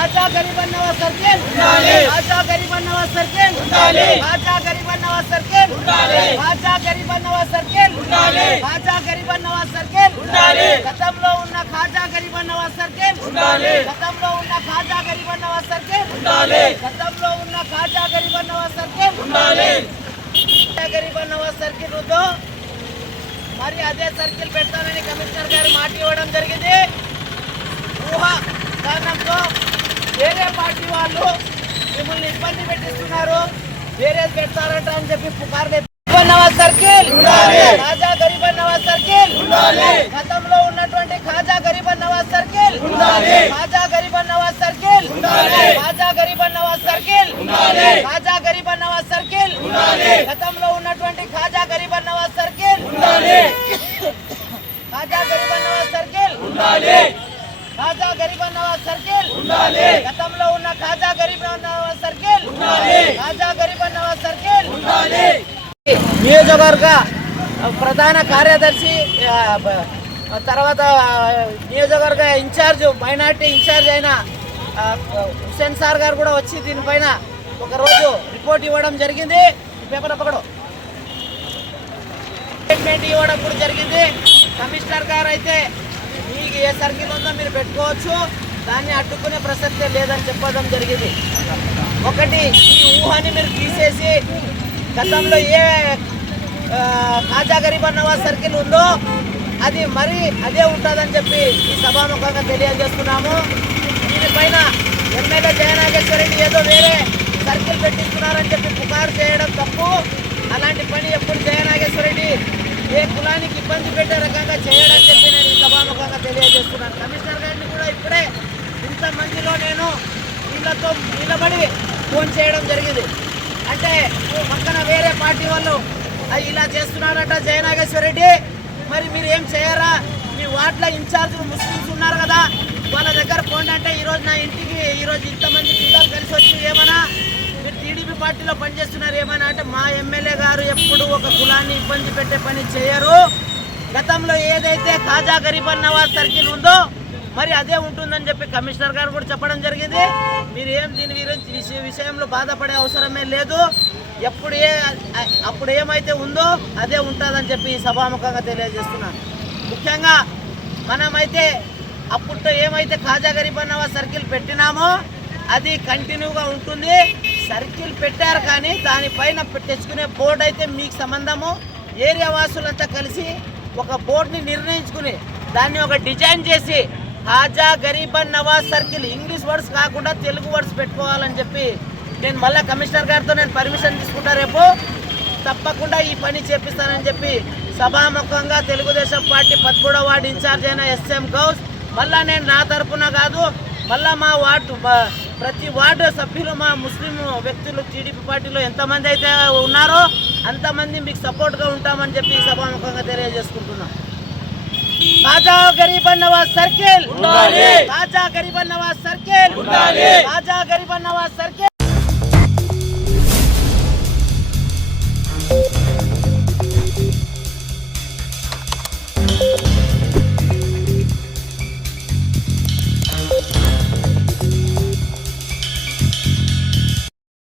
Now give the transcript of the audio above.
आजा गरीबांना सरकेल आजा गरीबांना सरकेल आजा गरीबांना सरकेल आजा गरीबांना सरकेल आजा गरीबांना सरकेल గతంలో ఉన్న ఖాజా గరీబన్న సర్కేల్ గతంలో ఉన్న ఖాజా గరీబన్న సర్కేల్ గతంలో ఉన్న ఖాజా గరీబన్న సర్కేల్ గరీబన్న సర్కిల్ ఉందో మరి అదే సర్కిల్ పెడతానని కమిషనర్ గారు మాట ఇవ్వడం జరిగింది ఊహ కారణంతో వేరే పార్టీ వాళ్ళు మిమ్మల్ని ఇబ్బంది పెట్టిస్తున్నారు. వేరేది పెడతారంట అని చెప్పి పుకార్లు నవాజ్ సర్కిల్. ఖాజా నవాజ్ సర్కిల్. గతంలో ఉన్నటువంటి Khaja Gariban Nawaz circle. Khaja Gariban Nawaz circle. Khaja Gariban Nawaz circle. Khaja Gariban Nawaz circle. గతంలో ఉన్నటువంటి Khaja Gariban Nawaz circle. Khaja Gariban Nawaz circle. Khaja Gariban Nawaz circle. గతంలో ఉన్న ఖాజా గరీబన్ నవాజ్ సర్కిల్. ఖాజా గరీబన్ నవాజ్ సర్కిల్. నియోజకవర్గ ప్రధాన కార్యదర్శి తర్వాత నియోజకవర్గ ఇన్ఛార్జ్ మైనార్టీ ఇన్ఛార్జ్ అయిన హుస్సేన్ సార్ గారు కూడా వచ్చి దీనిపైన ఒకరోజు రిపోర్ట్ ఇవ్వడం జరిగింది. పేపర్ పకడు స్టేట్మెంట్ ఇవ్వడం కూడా జరిగింది. కమిషనర్ గారు అయితే మీకు ఏ సర్కిల్ ఉందో మీరు పెట్టుకోవచ్చు. దాన్ని అడ్డుకునే ప్రసక్తే లేదని చెప్పడం జరిగింది. ఒకటి ఈ ఊహని మీరు తీసేసి గతంలో ఏ ఆ, ఖాజా గరీబన్ సర్కిల్ ఉందో అది మరి అదే ఉంటుందని చెప్పి ఈ సభాముఖంగా తెలియజేస్తున్నాము. దీనిపైన ఎమ్మెల్యే జయనాగేశ్వరరెడ్డి ఏదో వేరే సర్కిల్ పెట్టిస్తున్నారని చెప్పి పుకారు చేయడం తప్పు. అలాంటి పని ఎప్పుడు జయనాగేశ్వరరెడ్డి ఏ కులానికి ఇబ్బంది పెట్టే రకంగా చేయడం చెప్పి నేను ఈ సభాముఖంగా తెలియజేస్తున్నాను. కమిషనర్ గారిని కూడా ఇప్పుడే ఇంతమందిలో నేను వీళ్ళతో నిలబడి ఫోన్ చేయడం జరిగింది. అంటే పక్కన వేరే పార్టీ వాళ్ళు ఇలా చేస్తున్నారట జయనాగేశ్వర రెడ్డి మరి మీరు ఏం చేయరా? మీ వార్డులో ఇన్ఛార్జ్ ముస్లిమ్స్ ఉన్నారు కదా వాళ్ళ దగ్గర పోండి అంటే ఈరోజు నా ఇంటికి ఈరోజు ఇంతమంది పిల్లలు కలిసి వచ్చి ఏమన్నా పార్టీలో పనిచేస్తున్నారు ఏమన్నా అంటే మా ఎమ్మెల్యే గారు ఎప్పుడు ఒక కులాన్ని ఇబ్బంది పెట్టే పని చేయరు. గతంలో ఏదైతే ఖాజా గరీబ్ నవాజ్ సర్కిల్ ఉందో మరి అదే ఉంటుందని చెప్పి కమిషనర్ గారు కూడా చెప్పడం జరిగింది. మీరు ఏం దీని గురించి విషయంలో బాధపడే అవసరమే లేదు. ఎప్పుడు ఏ అప్పుడు ఏమైతే ఉందో అదే ఉంటుందని చెప్పి సభాముఖంగా తెలియజేస్తున్నాను. ముఖ్యంగా మనమైతే అప్పుడు ఏమైతే ఖాజా గరీబ్ నవాజ్ సర్కిల్ పెట్టినామో అది కంటిన్యూగా ఉంటుంది. సర్కిల్ పెట్టారు కానీ దానిపైన తెచ్చుకునే బోర్డు అయితే మీకు సంబంధము. ఏరియా వాసులంతా కలిసి ఒక బోర్డుని నిర్ణయించుకుని దాన్ని ఒక డిజైన్ చేసి Haja Gariban Nawaz circle English words కాకుండా తెలుగు వర్డ్స్ పెట్టుకోవాలని చెప్పి నేను మళ్ళీ కమిషనర్ గారితో నేను పర్మిషన్ తీసుకుంటా రేపు. తప్పకుండా ఈ పని చేపిస్తానని చెప్పి సభాముఖంగా తెలుగుదేశం పార్టీ పదమూడవ వార్డు ఇన్ఛార్జ్ అయిన ఎస్ఎం గౌస్. మళ్ళా నేను నా తరపున కాదు మళ్ళా మా వార్డు బ- ప్రతి వార్డు సభ్యులు మా ముస్లిం వ్యక్తులు టీడీపీ పార్టీలో ఎంతమంది అయితే ఉన్నారో అంతమంది మీకు సపోర్ట్గా ఉంటామని చెప్పి సభాముఖంగా తెలియజేసుకుంటున్నాం. Khaja Gariban Nawaz circle. Khaja Gariban Nawaz circle. Khaja Gariban Nawaz circle.